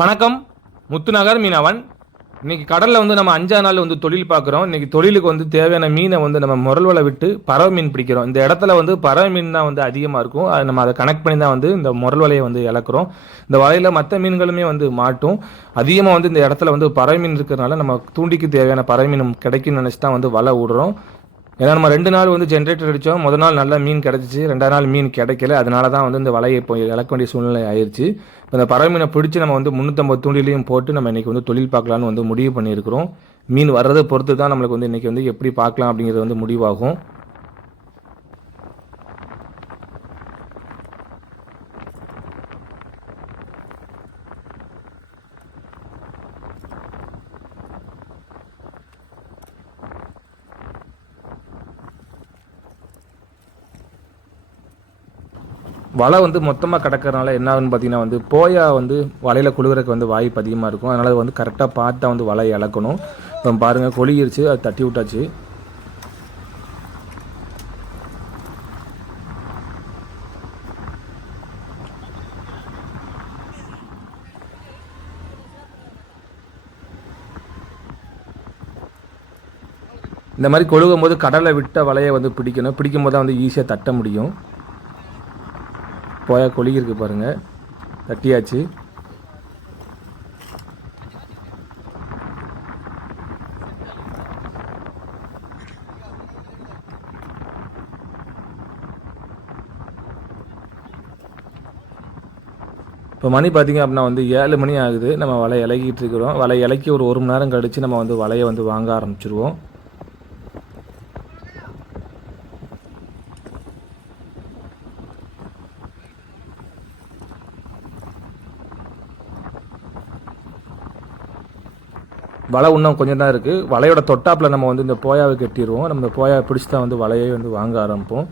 வணக்கம். முத்துநகர் மீனவன். இன்றைக்கி கடலில் வந்து நம்ம அஞ்சா நாள் வந்து தொழில் பார்க்குறோம் இன்றைக்கி தொழிலுக்கு வந்து தேவையான மீனை வந்து நம்ம முரல் வலை விட்டு பறவை மீன் பிடிக்கிறோம். இந்த இடத்துல வந்து பறவை மீன் தான் வந்து அதிகமாக இருக்கும். அது நம்ம அதை கனெக்ட் பண்ணி தான் வந்து இந்த முரல் வலையை வந்து இழக்கிறோம். இந்த வலையில் மற்ற மீன்களுமே வந்து மாட்டும். அதிகமாக வந்து இந்த இடத்துல வந்து பறவை மீன் இருக்கிறதுனால நம்ம தூண்டிக்கு தேவையான பறவை மீன் கிடைக்கும்னு நினச்சி தான் வந்து வலை விடுறோம் ஏன்னா நம்ம ரெண்டு நாள் வந்து ஜென்ரேட்டர் அடித்தோம் முதல் நாள் நல்ல மீன் கிடச்சிச்சு. ரெண்டாவது நாள் மீன் கிடைக்கல. அதனால தான் வந்து இந்த வலையை இப்போ இழக்க வேண்டிய சூழ்நிலை ஆயிடுச்சு இப்போ இந்த பறவை மீனை பிடிச்சி நம்ம வந்து முந்நூற்றம்பது தூண்டிலையும் போட்டு நம்ம இன்றைக்கி வந்து தொழில் பார்க்கலான்னு வந்து முடிவு பண்ணியிருக்கிறோம். மீன் வர்றதை பொறுத்து தான் நம்மளுக்கு வந்து இன்றைக்கி வந்து எப்படி பார்க்கலாம் அப்படிங்கிறது வந்து முடிவாகும். வலை வந்து மொத்தமாக கிடக்கறனால என்ன ஆகுன்னு பார்த்தீங்கன்னா வந்து போயா வந்து வலையில் குழுகிறதுக்கு வந்து வாய்ப்பு அதிகமாக இருக்கும். அதனால் வந்து கரெக்டாக பார்த்தா வந்து வலையை இழக்கணும். இப்போ பாருங்கள் கொலிகிருச்சு அது தட்டி விட்டாச்சு. இந்த மாதிரி கொழுகும் போது கடலை விட்ட வலையை வந்து பிடிக்கணும். பிடிக்கும் போது தான் வந்து ஈஸியாக தட்ட முடியும். போயா கொழுகி பாருங்கள் பாருங்க. தட்டியாச்சு இப்போ மணி பார்த்தீங்க அப்படின்னா வந்து ஏழு மணி ஆகுது. நம்ம வலை இலக்கிட்டு இருக்கிறோம். வலை இலக்கி ஒரு ஒரு மணி நேரம் கழித்து நம்ம வந்து வலையை வந்து வாங்க ஆரம்பிச்சிருவோம். வலை இன்னும் கொஞ்சம் தான் இருக்குது வலையோட தொட்டாப்பில் நம்ம வந்து இந்த போயாவை கட்டிடுவோம். நம்ம இந்த போயாவை பிடிச்சி தான் வந்து வலையை வந்து வாங்க ஆரம்பிப்போம்.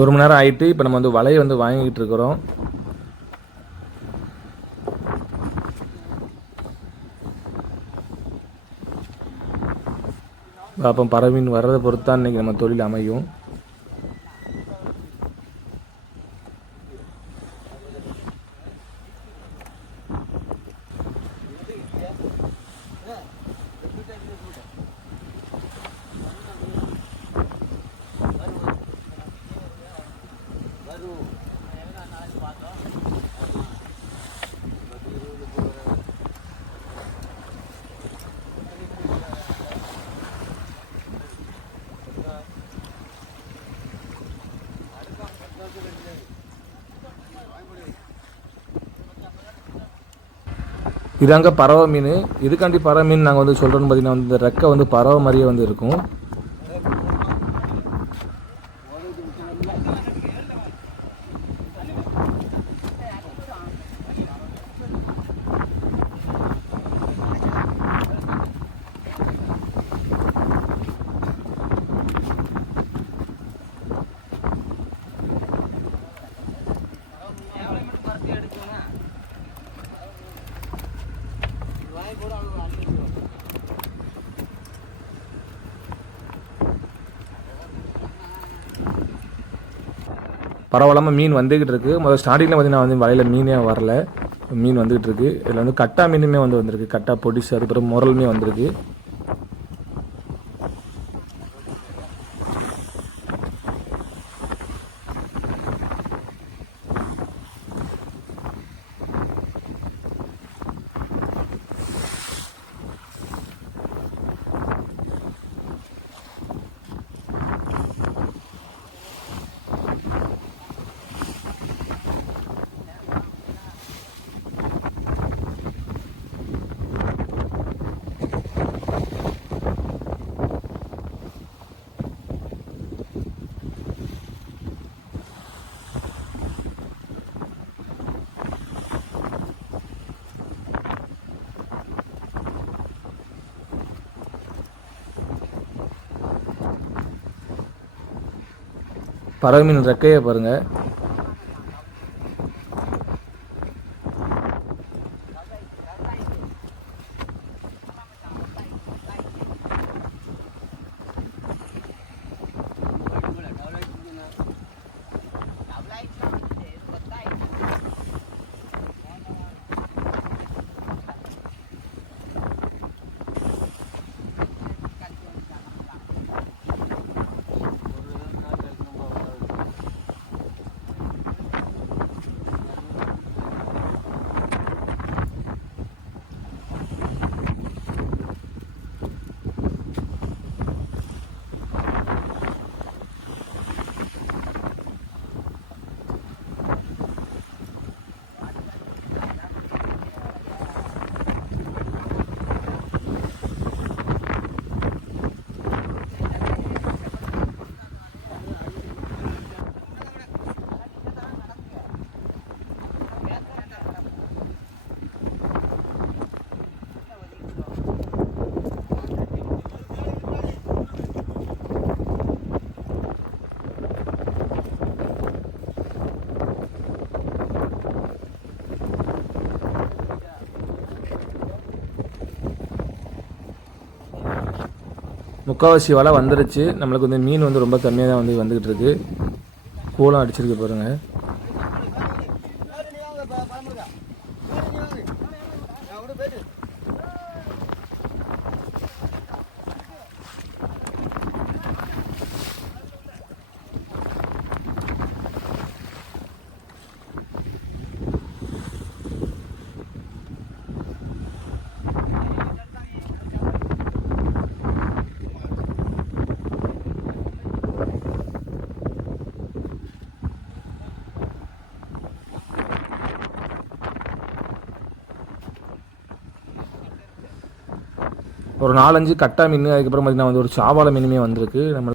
ஒரு மணி நேரம் ஆயிட்டு இப்போ நம்ம வந்து வலையை வந்து வாங்கிட்டு இருக்கிறோம். அப்போ பறவையின் வர்றதை பொறுத்து தான் இன்றைக்கி நம்ம தொழில் அமையும். இதாங்க பறவை மீன். இதுக்காண்டி பறவை மீன் நாங்கள் வந்து சொல்கிறோன்னு பார்த்தீங்கன்னா வந்து இந்த ரெக்கை வந்து பறவை மாதிரியே வந்து இருக்கும். பரவாயில்லாமல் மீன் வந்துக்கிட்டு இருக்குது முதல்ல ஸ்டார்டிங்கில் பார்த்தீங்கன்னா வந்து வலையில் மீனே வரல. மீன் வந்துகிட்டு இருக்குது இதில் வந்து கட்டா மீனுமே வந்து வந்திருக்கு. கட்டா பொடிசு அதுக்கப்புறம் முரலுமே வந்திருக்கு. பறவை மீன் ரெக்கையை பாருங்கள் முக்கால்வாசி வலை வந்துடுச்சு நம்மளுக்கு வந்து மீன் வந்து ரொம்ப கம்மியாக தான் வந்து வந்துக்கிட்டு இருக்கு. கூலம் அடிச்சிருக்கு பாருங்கள் ஒரு நாலஞ்சு கட்டா மீன் அதுக்கப்புறம் பார்த்திங்கன்னா வந்து ஒரு சாவால மீனுமே வந்திருக்கு. நம்ம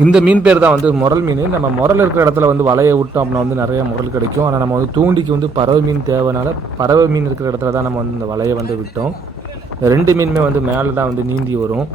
இந்த மீன் பேர் தான் வந்து முரல் மீன். நம்ம முரல் இருக்கிற இடத்துல வந்து வலையை விட்டோம் அப்படின்னா வந்து நிறைய முரல் கிடைக்கும். ஆனால் நம்ம வந்து தூண்டிக்கு வந்து பறவை மீன் தேவைனால பறவை மீன் இருக்கிற இடத்துல தான் நம்ம வந்து இந்த வலையை வந்து விட்டோம். ரெண்டு மீனுமே வந்து மேலே தான் வந்து நீந்தி வரும்.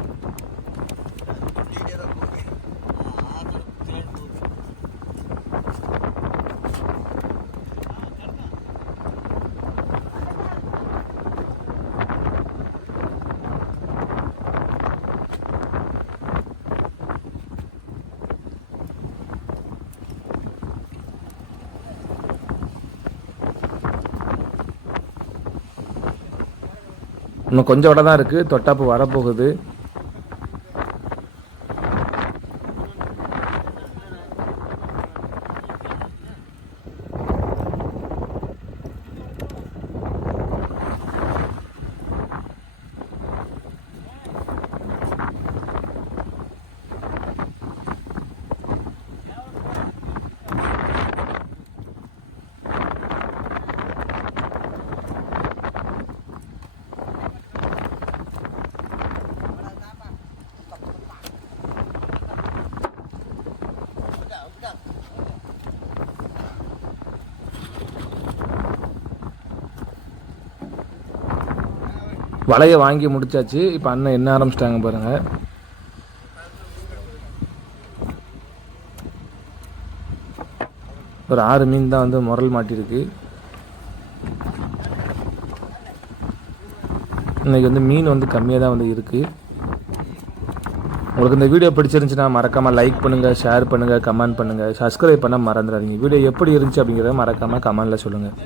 இன்னும் கொஞ்சம் விட தான் இருக்குது தொட்டாப்பு வரப்போகுது. வலையை வாங்கி முடிச்சாச்சு. இப்போ அண்ணன் என்ன ஆரம்பிச்சிட்டாங்க பாருங்கள் ஒரு ஆறு மீன் தான் வந்து முரல் மாட்டியிருக்கு இன்றைக்கி வந்து மீன் வந்து கம்மியாக தான் வந்து இருக்குது உங்களுக்கு இந்த வீடியோ பிடிச்சிருந்துச்சுன்னா மறக்காமல் லைக் பண்ணுங்கள் ஷேர் பண்ணுங்கள் கமெண்ட் பண்ணுங்கள் சப்ஸ்கிரைப் பண்ண மறந்துடாதீங்க. வீடியோ எப்படி இருந்துச்சு அப்படிங்கிறத மறக்காமல் கமெண்டில் சொல்லுங்கள்